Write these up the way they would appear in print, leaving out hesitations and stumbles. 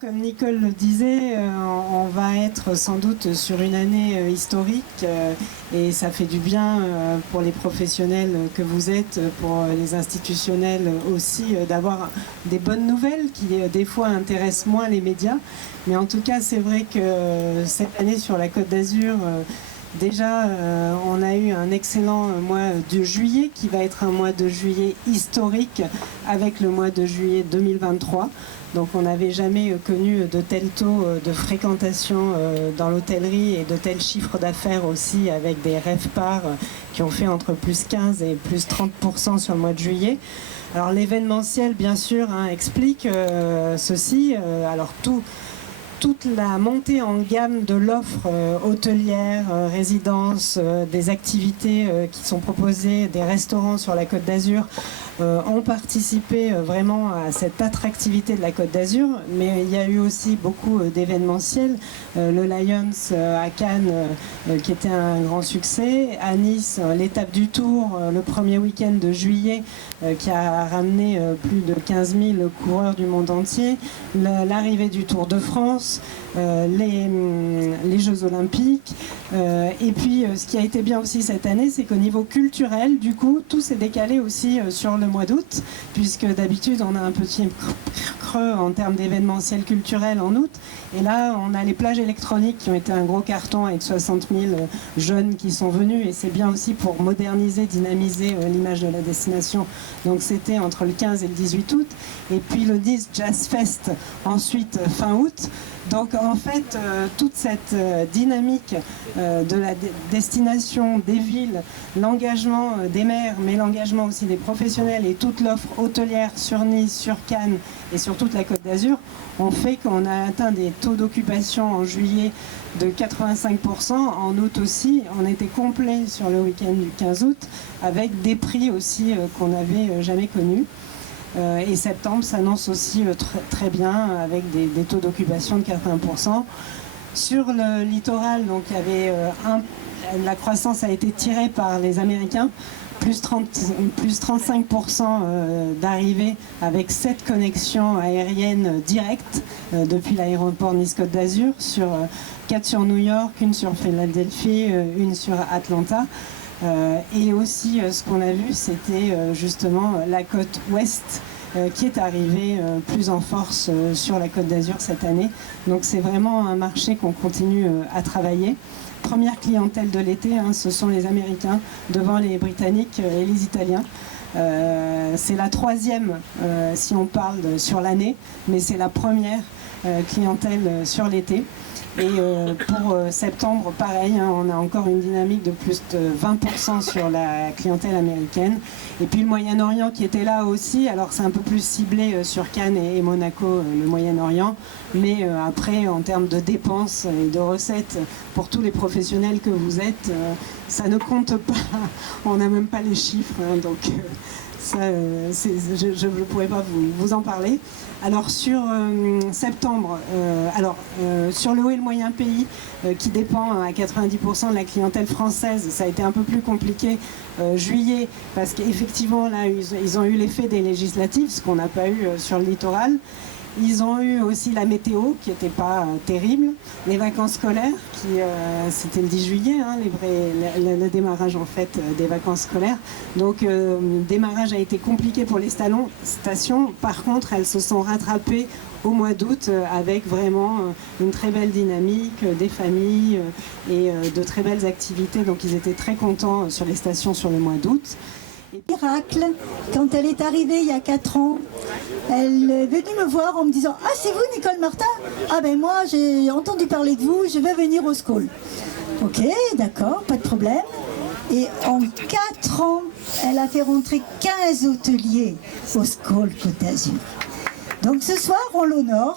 Comme Nicole le disait, on va être sans doute sur une année historique et ça fait du bien pour les professionnels que vous êtes, pour les institutionnels aussi, d'avoir des bonnes nouvelles qui des fois intéressent moins les médias. Mais en tout cas, c'est vrai que cette année sur la Côte d'Azur, déjà, on a eu un excellent mois de juillet qui va être un mois de juillet historique avec le mois de juillet 2023. Donc on n'avait jamais connu de tels taux de fréquentation dans l'hôtellerie et de tels chiffres d'affaires aussi avec des RevPAR qui ont fait entre plus 15 et plus 30% sur le mois de juillet. Alors l'événementiel bien sûr explique ceci. Alors toute la montée en gamme de l'offre hôtelière, résidence, des activités qui sont proposées, des restaurants sur la Côte d'Azur ont participé vraiment à cette attractivité de la Côte d'Azur, mais il y a eu aussi beaucoup d'événementiels. Le Lions à Cannes qui était un grand succès, à Nice l'étape du Tour, le premier week-end de juillet qui a ramené plus de 15 000 coureurs du monde entier, l'arrivée du Tour de France, les Jeux Olympiques. Et puis ce qui a été bien aussi cette année, c'est qu'au niveau culturel, du coup, tout s'est décalé aussi sur le mois d'août, puisque d'habitude on a un petit creux en termes d'événementiel culturel en août. Et là, on a les plages électroniques qui ont été un gros carton avec 60 000 jeunes qui sont venus. Et c'est bien aussi pour moderniser, dynamiser l'image de la destination. Donc c'était entre le 15 et le 18 août. Et puis le Nice Jazz Fest ensuite fin août. Donc en fait, toute cette dynamique de la destination, des villes, l'engagement des maires, mais l'engagement aussi des professionnels et toute l'offre hôtelière sur Nice, sur Cannes et sur toute la Côte d'Azur ont fait qu'on a atteint des taux d'occupation en juillet de 85%. En août aussi, on était complet sur le week-end du 15 août avec des prix aussi qu'on n'avait jamais connus. Et septembre s'annonce aussi très bien avec des taux d'occupation de 80%. Sur le littoral, donc, il y avait, la croissance a été tirée par les Américains, plus 35% d'arrivées avec 7 connexions aériennes directes depuis l'aéroport Nice-Côte d'Azur, 4 sur New York, une sur Philadelphie, une sur Atlanta. Et aussi, ce qu'on a vu, c'était justement la côte ouest qui est arrivée plus en force sur la Côte d'Azur cette année. Donc c'est vraiment un marché qu'on continue à travailler. Première clientèle de l'été, ce sont les Américains devant les Britanniques et les Italiens. C'est la troisième si on parle sur l'année, mais c'est la première clientèle sur l'été. Et pour septembre, pareil, on a encore une dynamique de plus de 20% sur la clientèle américaine. Et puis le Moyen-Orient qui était là aussi, alors c'est un peu plus ciblé sur Cannes et Monaco, le Moyen-Orient, mais après en termes de dépenses et de recettes pour tous les professionnels que vous êtes, ça ne compte pas, on n'a même pas les chiffres, donc ça, je ne pourrais pas vous en parler. Alors sur septembre, sur le haut et le moyen pays, qui dépend à 90% de la clientèle française, ça a été un peu plus compliqué juillet, parce qu'effectivement là ils ont eu l'effet des législatives, ce qu'on n'a pas eu sur le littoral. Ils ont eu aussi la météo qui n'était pas terrible, les vacances scolaires, c'était le 10 juillet, le démarrage en fait des vacances scolaires. Donc le démarrage a été compliqué pour les stations. Par contre, elles se sont rattrapées au mois d'août avec vraiment une très belle dynamique, des familles et de très belles activités. Donc ils étaient très contents sur les stations sur le mois d'août. Miracle, quand elle est arrivée il y a 4 ans, elle est venue me voir en me disant « Ah, c'est vous Nicole Martin? Ah ben moi j'ai entendu parler de vous, je vais venir au SCOL. » Ok, d'accord, pas de problème. Et en 4 ans, elle a fait rentrer 15 hôteliers au SCOL Côte d'Azur. Donc ce soir, on l'honore.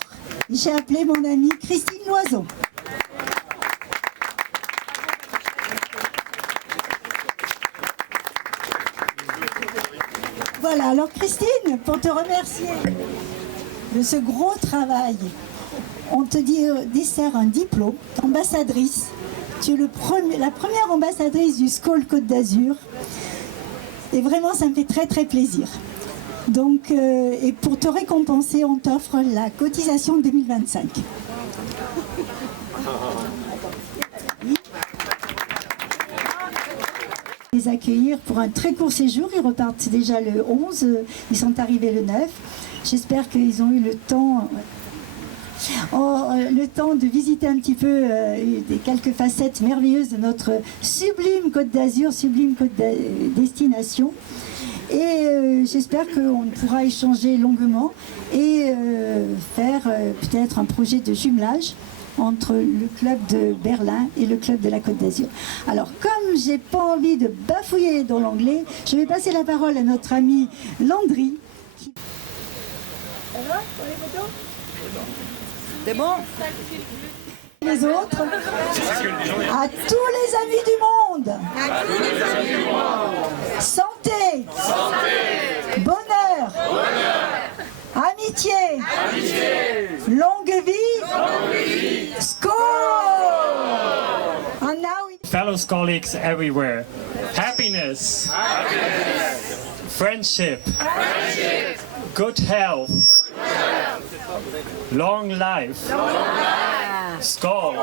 J'ai appelé mon amie Christine Loiseau. Voilà, alors Christine, pour te remercier de ce gros travail, on te dessert un diplôme d'ambassadrice. Tu es la première ambassadrice du SCOL Côte d'Azur. Et vraiment, ça me fait très très plaisir. Donc, et pour te récompenser, on t'offre la cotisation 2025. Les accueillir pour un très court séjour. Ils repartent déjà le 11, ils sont arrivés le 9. J'espère qu'ils ont eu le temps de visiter un petit peu des quelques facettes merveilleuses de notre sublime Côte d'Azur, sublime Côte destination. Et j'espère qu'on pourra échanger longuement et faire peut-être un projet de jumelage entre le club de Berlin et le club de la Côte d'Azur. Alors, comme j'ai pas envie de bafouiller dans l'anglais, je vais passer la parole à notre ami Landry. Ça va pour les photos ? C'est bon ? Les autres, à tous les amis du monde, santé, bonheur, amitié, longue vie, score. And now fellow colleagues everywhere, happiness, friendship, good health, long life, score.